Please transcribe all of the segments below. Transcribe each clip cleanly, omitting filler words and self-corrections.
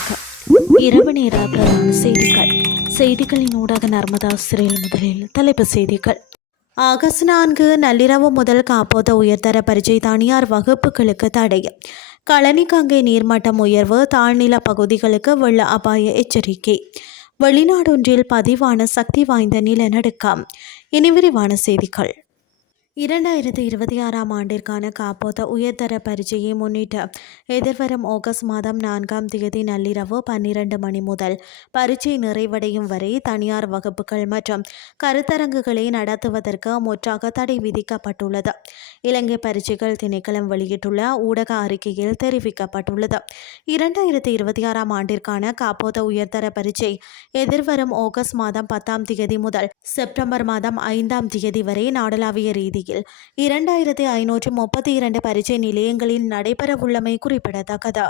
வணக்கம். இரவு நேர பிரதான செய்திகளின் ஊடாக நர்மதா சிறையில் முதலில் தலைப்புச் செய்திகள். ஆகஸ்ட் 4 நள்ளிரவு முதல் காப்போத உயர்தர பரீட்சை தனியார் வகுப்புகளுக்கு தடை. களனி கங்கை நீர்மட்டம் உயர்வு, தாழ்நில பகுதிகளுக்கு வெள்ள அபாய எச்சரிக்கை. வெளிநாடொன்றில் பதிவான சக்தி வாய்ந்த நிலநடுக்கம். இனி விரிவான செய்திகள். 2026 ஆண்டிற்கான காப்போத உயர்தர பரீட்சையை முன்னிட்டு எதிர்வரும் ஆகஸ்ட் மாதம் 4 நள்ளிரவு 12 மணி முதல் பரீட்சை நிறைவடையும் வரை தனியார் வகுப்புகள் மற்றும் கருத்தரங்குகளை நடத்துவதற்கு முற்றாக தடை விதிக்கப்பட்டுள்ளது. இலங்கை பரீட்சைகள் திணைக்களம் வெளியிட்டுள்ள ஊடக அறிக்கையில் தெரிவிக்கப்பட்டுள்ளது. 2026 ஆண்டிற்கான காப்போத உயர்தர பரீட்சை எதிர்வரும் ஆகஸ்ட் மாதம் 10 முதல் செப்டம்பர் மாதம் 5 வரை நாடளாவிய ரீதியில் 2532 பரீட்சை நிலையங்களில் நடைபெறவுள்ளமை குறிப்பிடத்தக்கது.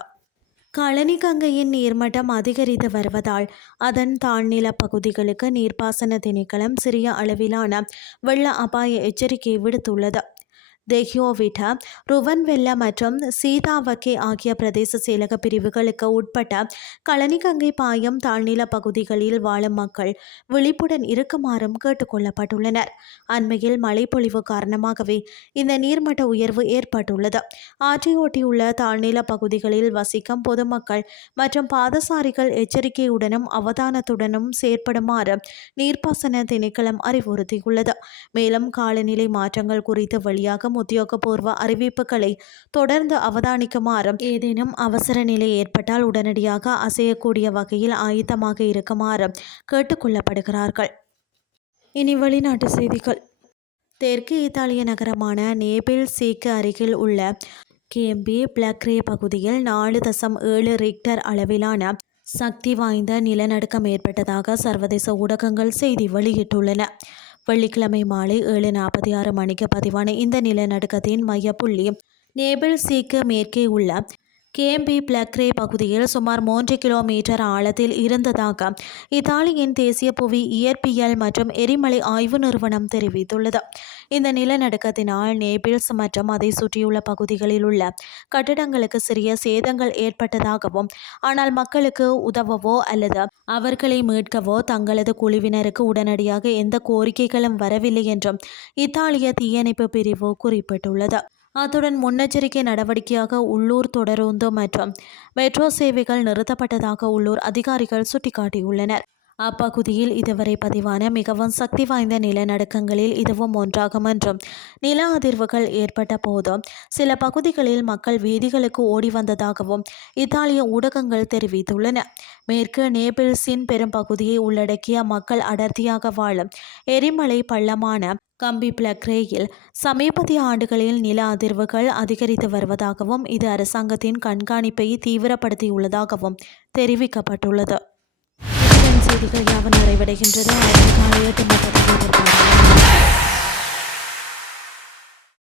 களனி கங்கையின் நீர்மட்டம் அதிகரித்து வருவதால் அதன் தாழ்நில பகுதிகளுக்கு நீர்ப்பாசன திணைக்களம் சிறிய அளவிலான வெள்ள அபாய எச்சரிக்கை விடுத்துள்ளது. தெஹியோவிட்ட, ருவன்வெல்ல மற்றும் சீதாவக்கே ஆகிய பிரதேச செயலக பிரிவுகளுக்கு உட்பட்ட களனிகங்கை பாயம் தாழ்நில பகுதிகளில் வாழும் மக்கள் விழிப்புடன் இருக்குமாறும் கேட்டுக்கொள்ளப்பட்டுள்ளனர். அண்மையில் மழைப்பொழிவு காரணமாகவே இந்த நீர்மட்ட உயர்வு ஏற்பட்டுள்ளது. ஆற்றையொட்டியுள்ள தாழ்நில பகுதிகளில் வசிக்கும் பொதுமக்கள் மற்றும் பாதசாரிகள் எச்சரிக்கையுடனும் அவதானத்துடனும் செயற்படுமாறு நீர்ப்பாசன திணைக்களம் அறிவுறுத்தியுள்ளது. மேலும் காலநிலை மாற்றங்கள் குறித்து வெளியாகும் உத்தியோகபூர்வ அறிவிப்புகளை தொடர்ந்து அவதானிக்குமாறும், ஏதேனும் அவசர நிலை ஏற்பட்டால் உடனடியாக அசையக்கூடிய வகையில் ஆயத்தமாக இருக்குமாறு கேட்டுக்கொள்ளப்படுகிறார்கள். இனி வெளிநாட்டு செய்திகள். தெற்கு இத்தாலிய நகரமான நேபிள்ஸுக்கு அருகில் உள்ள கேம்பி பிளக்ரே பகுதியில் 4.7 ரிக்டர் அளவிலான சக்தி வாய்ந்த நிலநடுக்கம் ஏற்பட்டதாக சர்வதேச ஊடகங்கள் செய்தி வெளியிட்டுள்ளன. வெள்ளிக்கிழமை மாலை 7:46 மணிக்கு பதிவான இந்த நிலநடுக்கத்தின் மையப்புள்ளி நேபிள்ஸுக்கு மேற்கே உள்ள கேம்பி பிளக்ரே பகுதியில் சுமார் 3 கிலோமீட்டர் ஆழத்தில் இருந்ததாக இத்தாலியின் தேசிய புவி இயற்பியல் மற்றும் எரிமலை ஆய்வு நிறுவனம் தெரிவித்துள்ளது. இந்த நிலநடுக்கத்தினால் நேபிள்ஸ் மற்றும் அதை சுற்றியுள்ள பகுதிகளில் உள்ள கட்டடங்களுக்கு சிறிய சேதங்கள் ஏற்பட்டதாகவும், ஆனால் மக்களுக்கு உதவவோ அல்லது அவர்களை மீட்கவோ தங்களது குழுவினருக்கு உடனடியாக எந்த கோரிக்கைகளும் வரவில்லை என்றும் இத்தாலிய தீயணைப்பு பிரிவு குறிப்பிட்டுள்ளது. அத்துடன் முன்னெச்சரிக்கை நடவடிக்கையாக உள்ளூர் தொடருந்து மற்றும் மெட்ரோ சேவைகள் நிறுத்தப்பட்டதாக உள்ளூர் அதிகாரிகள் சுட்டிக்காட்டியுள்ளனர். அப்பகுதியில் இதுவரை பதிவான மிகவும் சக்தி வாய்ந்த நிலநடுக்கங்களில் இதுவும் ஒன்றாகும் என்றும், நில அதிர்வுகள் ஏற்பட்ட போது சில பகுதிகளில் மக்கள் வீதிகளுக்கு ஓடி வந்ததாகவும் இத்தாலிய ஊடகங்கள் தெரிவித்துள்ளன. மேற்கு நேபிள்ஸின் பெரும் பகுதியை உள்ளடக்கிய மக்கள் அடர்த்தியாக வாழும் எரிமலை பள்ளமான கம்பி பிளக்ரேயில் சமீபத்திய ஆண்டுகளில் நில அதிர்வுகள் அதிகரித்து வருவதாகவும், இது அரசாங்கத்தின் கண்காணிப்பை தீவிரப்படுத்தியுள்ளதாகவும் தெரிவிக்கப்பட்டுள்ளது. செய்திகள் யாவும் நிறைவடைகின்றது.